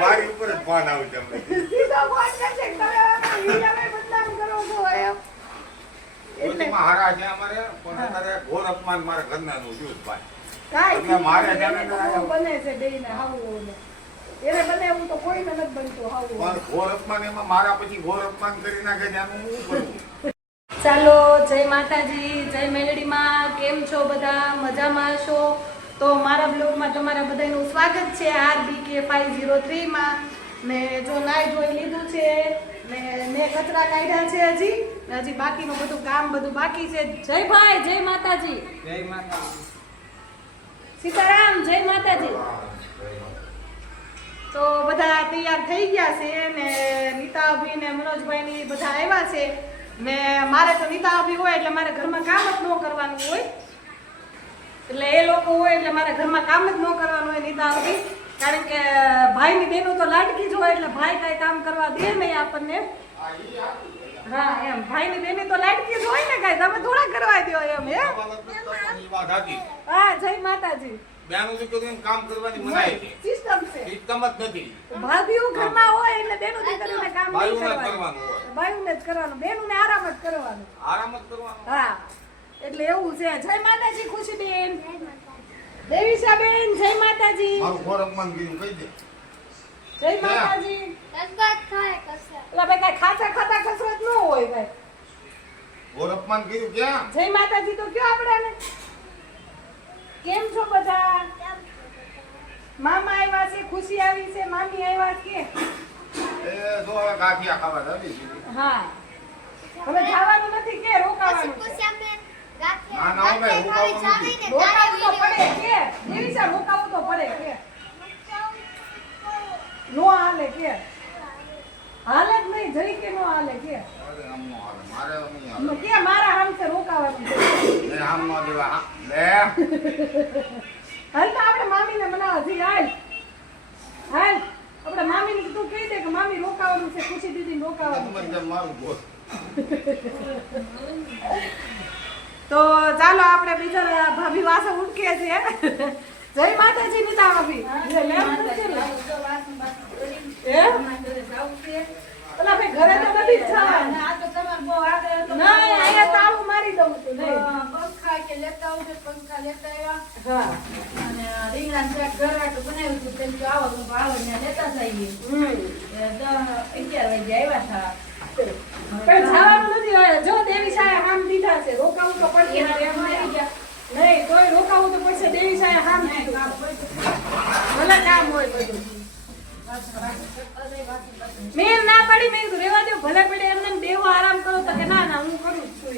મારી ઉપર જ આવે છે હારા છે અમારે પણ અત્યારે ઘોર અપમાન ભાઈ. એટલે ના. એને બને એવું તો કોઈને નથી બનતું હાવું. પણ ઘોર અપમાન એમાં મારા પછી ઘોર અપમાન કરી નાખે છે આનું હું કરું? ચાલો જય માતાજી જય મેલડીમાં. કેમ છો બધા? મજામાં છો? તો મારા બ્લોગમાં તમારા બધાનું સ્વાગત છે આર બી કે ફાઈવ ઝીરો થ્રીમાં. ને જો નાઈ ધોઈ લીધું છે મેં કચરા કાઢ્યા છે હજી હજી બાકીનું બધું કામ બધું બાકી છે. જય ભાઈ જય માતાજી. જય માતાજી. સીતારામ જય માતાજી. તો બધા તૈયાર થઈ ગયા છે ને નીતાભાઈ ને મનોજભાઈ ની બધા આવ્યા છે. ને મારે તો નીતાભાઈ હોય એટલે મારે ઘરમાં કામ જ ન કરવાનું હોય. એટલે એ લોકો હોય એટલે મારે ઘરમાં કામ જ ન કરવાનું હોય નીતાભાઈ કારણ કે ભાઈની બેનું તો લાડકી જ હોય એટલે ભાઈ કાંઈ કામ કરવા દે નહીં આપણને. હા એમ. ભાઈની બેની તો લાડકી જ હોય ને કાંઈ. તમે થોડા કરવા દો એમ હે? જય માતાજી. બેનું દીકરીઓ કામ કરવાની મનાય છે. સિસ્ટમ છે. સિસ્ટમ જ નથી. ભાભીઓ ઘરમાં હોય એટલે બેનું દીકરીઓને કામ નહીં કરવાનું. હોય. જ કરવાનું. બેનુંને આરામ જ કરવાનું. આરામ જ કરવાનો. હા. એટલે એવું છે. જય માતાજી ખુશીબેન. દેવીશાબેન જય માતાજી. મારું ઘોર અપમાન કર્યું કહી દે. જય માતાજી. એટલે ભાઈ કાંઈ ખાતા ખાતા કસરત ન હોય ભાઈ ઘોર અપમાન કર્યું ક્યાં? જય માતાજી તો કયો આપણાને? કેમ છો બધા? મામા આવ્યા છે ખુશી આવી છે મામી આવ્યા છે. એ જો હવે ગાંઠિયા ખાવા હા. હવે ખાવાનું નથી કે રોકાવાનું છે. ના ના હવે રોકાવું તો પડે કે? દેવીશા રોકાવું તો પડે કે? નો હાલે કે? હાલે જ નહીં જઈ કે નો હાલે કે? અરે આમ નો હાલે. મારે નહીં હાલે. કે મારા હામસે રોકાવાનું? છે આમ નો દેવા લે. હાલ તો આપણે મામીને મનાવવા જઈએ હાલ. હાલ. આપણે મામીને તું કહી દે કે મામી રોકાવાનું છે ખુશી દીદી રોકાવાનું છે. મારું તો ચાલો આપણે બીજા ભાભી વાસણ ઉટકે છે જય માતાજી નીતા ભાભી લે, લે, ઉટકે લે. હે? પેલા ભાઈ ઘરે તો નથી જ જવાનું. નહીં, અહીંયા તાળું મારી દઉં છું નહીં. પંખા કે લેતા આવજો પંખા લેતા આવ્યા હા. અને રીંગણા શાક ગરાટું બનાવ્યું હતું તેમ તો આવો તો આવો ને લેતા જઈએ હમ. વાગે આવ્યા હતા પણ જવાનું નથી હવે. જો દેવી સાહેબ હામ દીધા છે રોકાવું તો પડશે એના એમ કામ આવી નહીં. રોકાવું તો પડશે. દેવી સાહેબ હામ ભલે કામ હોય બધું. મેં ના પડી મેં કીધું રેવા દો ભલે પડે એમને એમ બેહો આરામ કરો તો કે ના ના હું કરું છું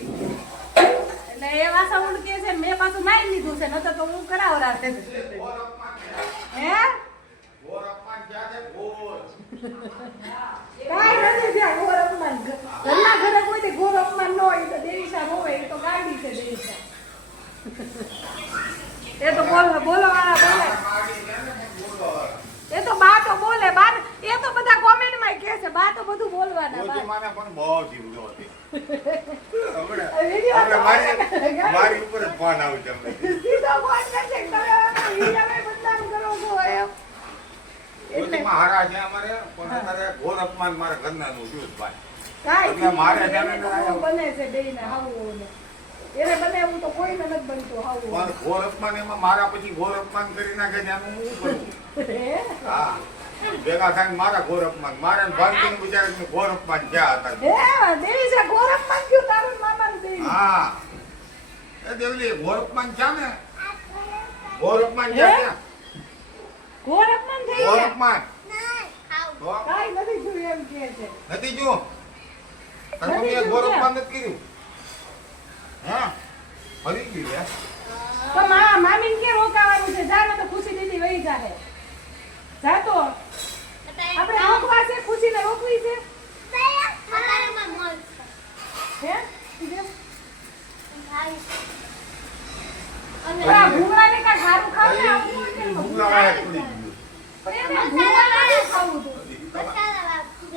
એટલે એ વાસા ઉડ કે છે મેં પાછું મારી લીધું છે નતર તો હું કરાવ રાખે હે ઘોર અપમાન ક્યાં છે ઘોર કાંઈ નથી થયા ઘોર અપમાન ઘરના ઘરે કોઈ દી ઘોર અપમાન ન હોય એ તો દેવીશા હોવે એ તો ગાડી છે દેવીશા એ તો બોલ બોલો વાળા બોલે. એ તો બા તો બોલે બા એ તો બધા કોમેન્ટમાં કહે છે બા તો બધું બોલવાના બા. મને પણ બહુ જીવડો હતી હમણાં- મારી મારી ઉપર જ ફોન આવે છે હમણાં. સીધો ફોન કરશે તમે આમાં બદનામ કરો છો એમ. એટલે ઓછીમાં છે અમારે પણ અત્યારે ઘોર અપમાન મારા ઘરનાનું થયું છે ભાઈ. કાંઈ મારે ના બને છે બેયને હાવું એને મને એવું તો કોઈને નથી બનતું હાવું. પણ ઘોર અપમાન એમાં મારા પછી ઘોર અપમાન કરી નાખે છે આનું હું કરું? હા? ભેગા થાય મારા ઘોર અપમાન મારે ને ભાનકીનું બિચારાનું ઘોર અપમાન ક્યાં હતા. દેવી છે ઘોર અપમાન થયું તારું ને દેવી. હા. એ દેવલી ઘોર અપમાન ક્યાં ને? ઘોર અપમાન ક્યાં હે? ઘોર અપમાન થઈ ઘોર અપમાન તો નથી જોયું એમ કે છે. નથી જોયું ઘોર અપમાન નથી કર્યું. ફરી ગઈ યાર તો મા મામીને કે રોકાવાનું છે? જાને તો ખુશી દીદી વહી જાહે. જા તો. આપણે રોકવા છે? ખુશીને રોકવી છે? હે? ભૂંગળાને કાંઈ સારું ખાવ ને ભૂંગળા ખાવું હતું.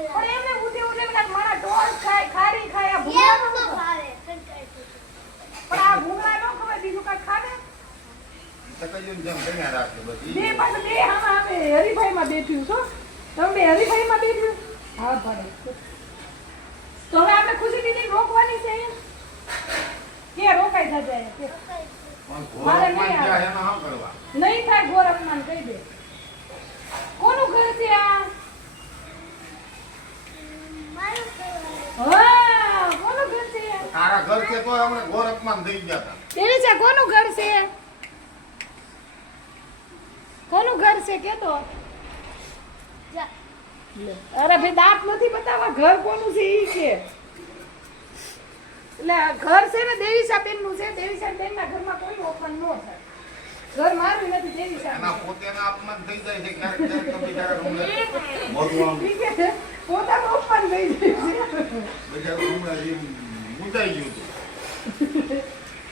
પણ એમને ઉઠી ઉઠીને કાંઈક મારા ઢોર ખાય ખારી ખાય આ ભૂંગળા ન ખાય. પણ આ ભૂંગળા ન ખવાય બીજું કાંઈક ખાવે ચકલીઓની જેમ ગણ્યા રાખે બધી. બે પાછળ બે આમાં આપણે હરીફાઈમાં બેઠ્યું છો તમે હરીફાઈમાં બેઠ્યું હા ભલે તો હવે આપણે ખુશી દીદી રોકવાની છે કે રોકાઈ થશે અહીંયા કે? પણ મારે નહીં આવે. થયા એમાં શું કરવા? નહીં થાય ઘોર અપમાન કહી દે કોનું ઘર છે આ કોનું ઘર છે તારા ઘર કે તોય હમણાં ઘોર અપમાન થઈ ગયા હતા. છે કોનું ઘર છે ઘર છે અરે ભાઈ દાંત નથી બતાવવા ઘર કોનું છે ઈ છે? એટલે ઘર છે ને દેવીસાબેનનું છે દેવીસાબેન ના ઘરમાં કોઈ ઓપન ન થાય. ઘર મારું નથી એના દેવીસાબેન અપમાન થઈ જાય છે ક્યારેક ક્યારેક પોતાનું જાય છે. ગયું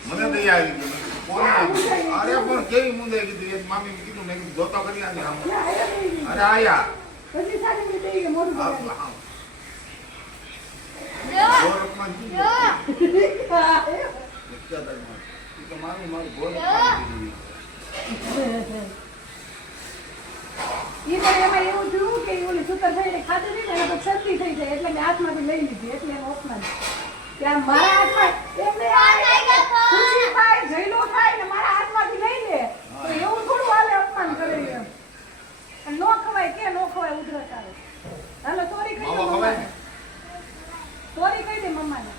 મને દયા આવી ગઈ. અરે પણ કેવી મૂંઝાઈ કીધું? એક મામી કીધું મેં કીધું જોતો કરી નાખે આમ. ના. અરે આયા. તો મારું મારું ઘોર એ પણ એમાં એવું થયું કે ઓલી સૂતર થઈને ખાધી હતી ને એને તો શરદી થઈ જાય એટલે મેં હાથમાંથી લઈ લીધી એટલે એમ અપમાન. ત્યાં મારા હાથમાં એમને ખુશી થાય જયલો થાય ને મારા હાથમાંથી લઈ લે. તો એવું થોડું હાલે અપમાન કરે એમ. નો ખવાય કે નો ખવાય ઉધરસ આવે. હાલો કહી દો? મમ્માને. સોરી કહી દે મમ્માને.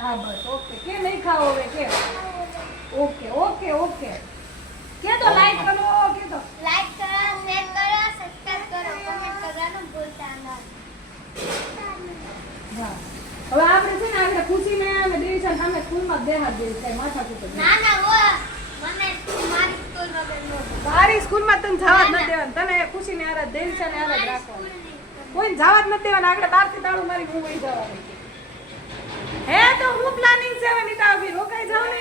હા બસ ઓકે. કે નહીં હવે કે? ઓકે ઓકે ઓકે કે તો લાઈક કરો કે તો લાઈક કરો શેર કરો સબસ્ક્રાઇબ કરો કમેન્ટ કરવાનું ભૂલતા નહીં હા. હવે આપણે છે ને આપણે ખુશીને અને સામે સ્કૂલમાં બે હાથ દેવી કઈ માથા કૂટે ના ના ઓ મને મારી સ્કૂલ વગર નો તારી સ્કૂલમાં તને જવા જ ન દેવાનું. તને ખુશીને આરે દેવીસાને આરે જ મારી રાખવાનું. સ્કૂલ કોઈ જવા જ ન દેવાનું. આગળ બારથી તાળું મારી હું વહી જવાનું. હે તો હું પ્લાનિંગ છે હવે નીતા અભી રોકાઈ જાવ ને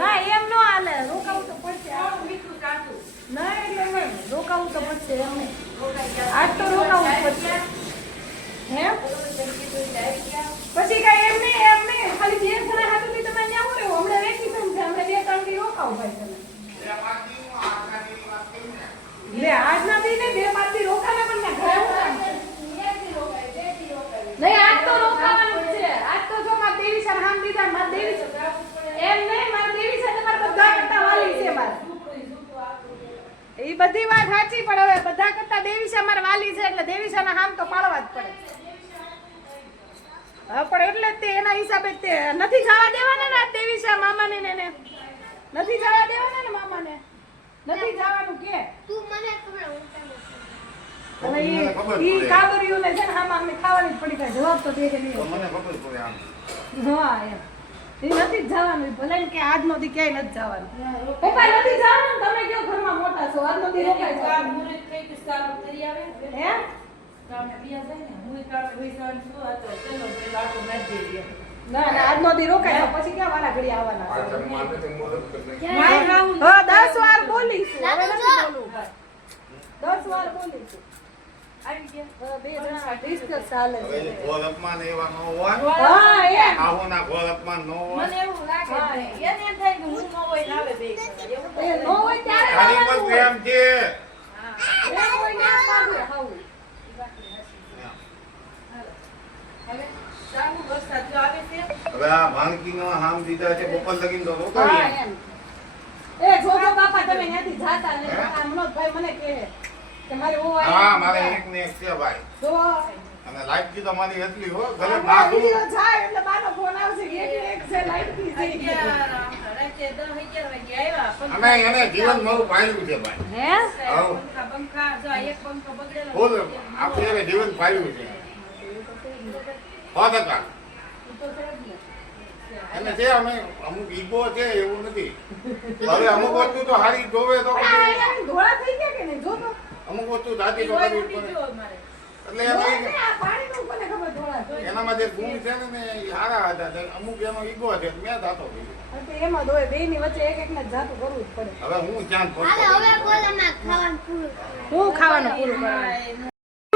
ના એમ નો હાલે. રોકાવું તો પડશે. ના એટલે રોકાવું તો પડશે એમ આજ તો રોકાવું પડશે. હે? પછી કઈ એમ નહીં એમ નહીં. ખાલી બે જણા હાથું તમે અહીંયા રહેવું? હમણાં વેકેશન છે હમણાં બે ત્રણ દી રોકાવું ભાઈ તમે લે આજના દી ને બે પાંચ દી રોકાને પણ ના ઘરે હું કામ છે? નહીં આજ તો રોકાવાનું જ છે આજ તો જો માર દેવી સર હામ દીધા માર દેવી સર એમ નહીં માર દેવી સર તમારા બધા કરતા વાલી છે માર એ બધી વાત સાચી પણ હવે બધા કરતા દેવી છે મારા વાલી છે એટલે દેવી સરના હામ તો પાડવા જ પડે હા પણ એટલે જ તે એના હિસાબે તે નથી ખાવા દેવાના ને આ દેવી છે મામાને ને એને? નથી જવા દેવાના ને મામાને? નથી જવાનું કે? તું મને ખબર હું તને હવે મને ઈ ખબર ઈ છે ને આમાં અમને ખાવાની જ પડી કાંઈ જવાબ તો દે કે નહીં. મને ખબર પડે આમ. હા એમ. એ નથી જવાનું ભલે ને કે આજનો દી ક્યાંય નથી જવાનું. પપ્પા નથી જવાનું? તમે કયો ઘરમાં મોટા છો? હે ના ના આજનો દી રોકાઈ જાઓ. પછી ક્યાં વાલા ઘડી આવવાના આ છે? તમે માટે તો મોઢું કરી નાખ્યું. હા દસ વાર બોલીશું હવે લાગુ નથી જો. બોલવું દસ વાર બોલીશું હા, હવે ન હોય. હા એમ. આહોના ઘોર અપમાન ન હોય એ નો હોય ત્યારે તારી પર આવવાનું હોય. પ્રેમ છે એમ હોય ને એમ પાડું, હાવું. હવે આ ભાણકીનો હામ દીધા છે બપોર લગીને તો હા, એ જોજો બાપા તમે ત્યાંથી જાતા ને આ મનોજભાઈ મને કહે કે મારે ઓ હા મારે એક ને એક છે ભાઈ. જો અને લાઈફ જી તમારી એટલી હો ભલે ના બાથું જાય એટલે બાનો ફોન આવશે એક ને એક છે લાઈટ કી જઈ અમે એને જીવન મારું પાડ્યું છે ભાઈ. હે? હાઉ. બોલ આપણે જીવન પાડ્યું છે. એને જે અમે અમુક ઈગો છે એવું નથી. હવે અમુક વસ્તુ તો હારી જોવે તો પણ આ પછી એના ધોળા થઈ ગયા કે નહીં? જો તો. અમુક વસ્તુ જાતી તો કરવી પડે એટલે એનામાં જે ગુણ છે ને ને એ હારા હતા. અમુક એનો ઈગો છે મેં જાતો એમાં દોય બે ની વચ્ચે એક એક ને જાતું કરવું જ પડે. હવે હું ક્યાં હાલો હવે બોલ ખાવાનું પૂરું હું ખાવાનું પૂરું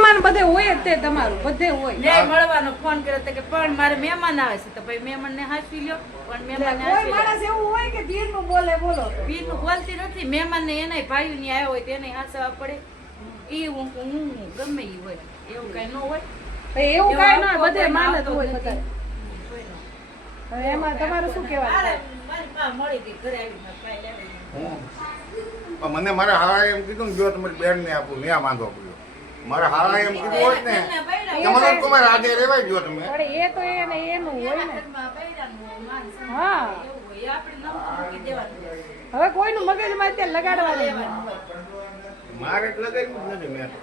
મહેમાન બધે હોય જ તે તમારું બધે હોય. લે મળવાનો ફોન કર્યો તો કે પણ મારે મહેમાન આવે છે. તો ભાઈ મહેમાન ને હાંસવી લ્યો પણ મહેમાન કોઈ માણસ એવું હોય કે ધીરનું બોલે બોલો. પીરનું બોલતી નથી. મહેમાનને એનાય ભાઈઓની આવ્યો હોય તેને હાંસવા પડે. એ હું હું ગમે ઈ હોય. એવું કઈ ન હોય. ભાઈ એવું કઈ ન બધે માને તો હોય બધા હવે એમાં તમારે શું મારે કહેવાય મળી હતી ઘરે આવી મારે પાઈ લેવી. હું? મને મારા હા એમ કીધું જો તમારી બેન ને આપું ન્યા માંગો મારા હાળા એમ કીધું હોત ને મનોજ કુમાર આજે રેવાય ગયો તમે પણ એ તો એને એનું હોય ને હા. દેવાનું. હવે કોઈનું મગજમાં અત્યારે લગાડવાનું લેવાનું મારે લગાવ્યું જ નથી મેં ને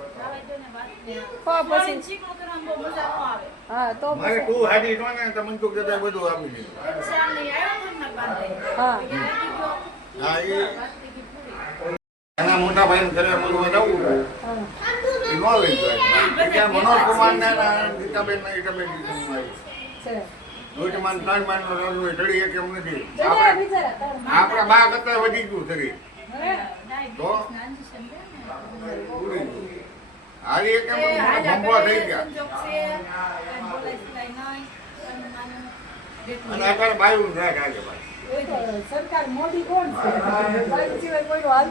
ને. પછી- ન. હા તો મારે તું ને તો કહેતા બધું આપી દીધું ને. હા. હા એ. એના મોટા ભાઈ ઘરે બધું. એ ન લઈ જાય. ત્યાં મનોજ કુમાર ને ગીતાબેન ને ગીતાબેન દોઢ માન ત્રણ માન નો રસ ઢળી એક એમ નથી. આપણે બા કરતા વધી ગયું શરીર ના ને. ગયું. હારી એક એમ ભંભો થઈ ગયા. અને અત્યારે બાયું ભાઈ. તો. સરકાર મોદી કોણ છે?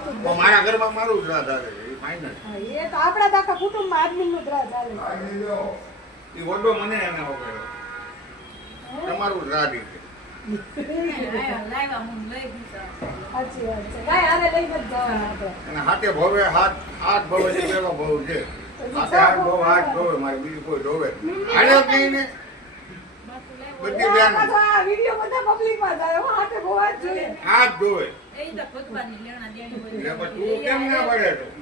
તો નથી. મારા ઘરમાં મારું જ એ ફાઇનલ એ તો આપણા તો કુટુંબમાં આદમીનું જ ચાલે એ વડો મને એને તમારું હાથે ધોવે. કેમ ના પડે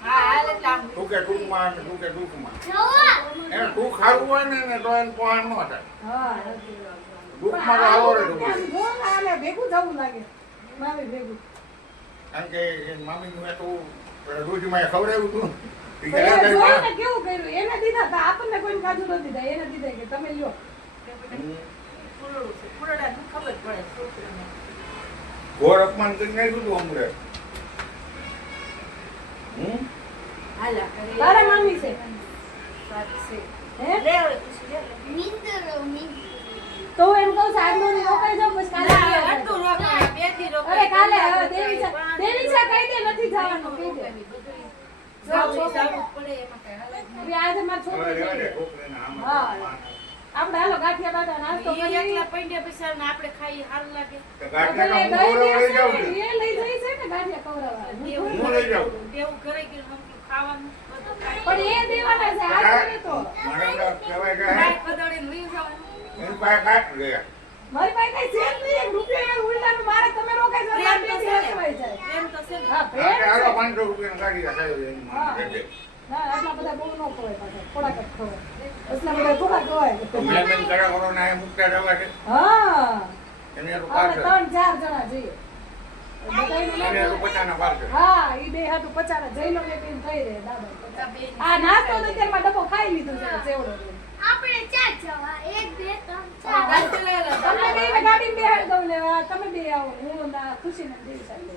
તું કે ટૂંકમાં ને તું કે ટૂંકમાં એને તું ખાવું હોય ને એને તો એને પોહાણ ન થાય. ટૂંકમાં તો આવો રે તું આમ જો ને આને ભેગું થવું લાગે મારે ભેગું કારણ કે એ મામીનું તો રોજમાં ખવડાવ્યું હતું કેવું કર્યું? એને દીધા આપણને કોઈને કાજુ ન દીધા. એને દીધા કે તમે લ્યો. ઘોર અપમાન કરી નાખ્યું હતું અમરે. તારા મામી છે. તો એમ કહું આજનો દી રોકાઈ જાઓ પછી કાલે ના, આવજો. રોકાય, બે દી રોકાય, અરે કાલે હવે દેવી છે. દેવી છે કહી દે નથી જવાનું કહી દે. જાવું જાવું પડે એમાં કાંઈ હાલે આજે મારા છોકરી હા. આમ. આપણે હાલો ગાંઠિયા બાટા નાસ્તો કરીએ એકલા પૈંડ્યા પૈસા ને આપણે ખાઈએ સારું લાગે ગાંઠિયા લઈ એ લઈ છે ને. હું લઈ. દેવું ઘરે ગયું ખાવાનું પણ એ દેવાના છે આ કરે તો મારા કહેવાય કે હે, ખાઈ લઈ જવાનું. એની પાસે લે. મારી પાસે કઈ છે જ નહીં એક રૂપિયો એ મારે તમે રોકાઈ પ્રેમ તો છે પ્રેમ તો છે હા હાલો ગાડી રખાવી હા. ના આટલા બધા બહુ ન ખવાય પાછા થોડાક જ ખવાય એટલા બધા ને મુકતા રહેવા છે. હા. એને તો ત્રણ ચાર જણા જઈએ. હા ઈ બે હાટુ પચાસ જઈ એક એમ થઈ રહે દાદા. આ નાસ્તો તો અત્યારમાં ડબ્બો ખાઈ લીધો છે ચેવડો આપણે ચાર જવા એક બે ત્રણ ચાર. ગાંઠી લઈ લે. તમને બેયને દઉં ને તમે બે આવો હું ના ખુશીને જઈ સાહેબ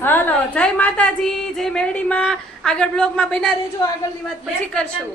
હાલો. જય માતાજી જય મેરડીમાં આગળ બ્લોગમાં બના રહેજો. આગળની વાત પછી કરશું.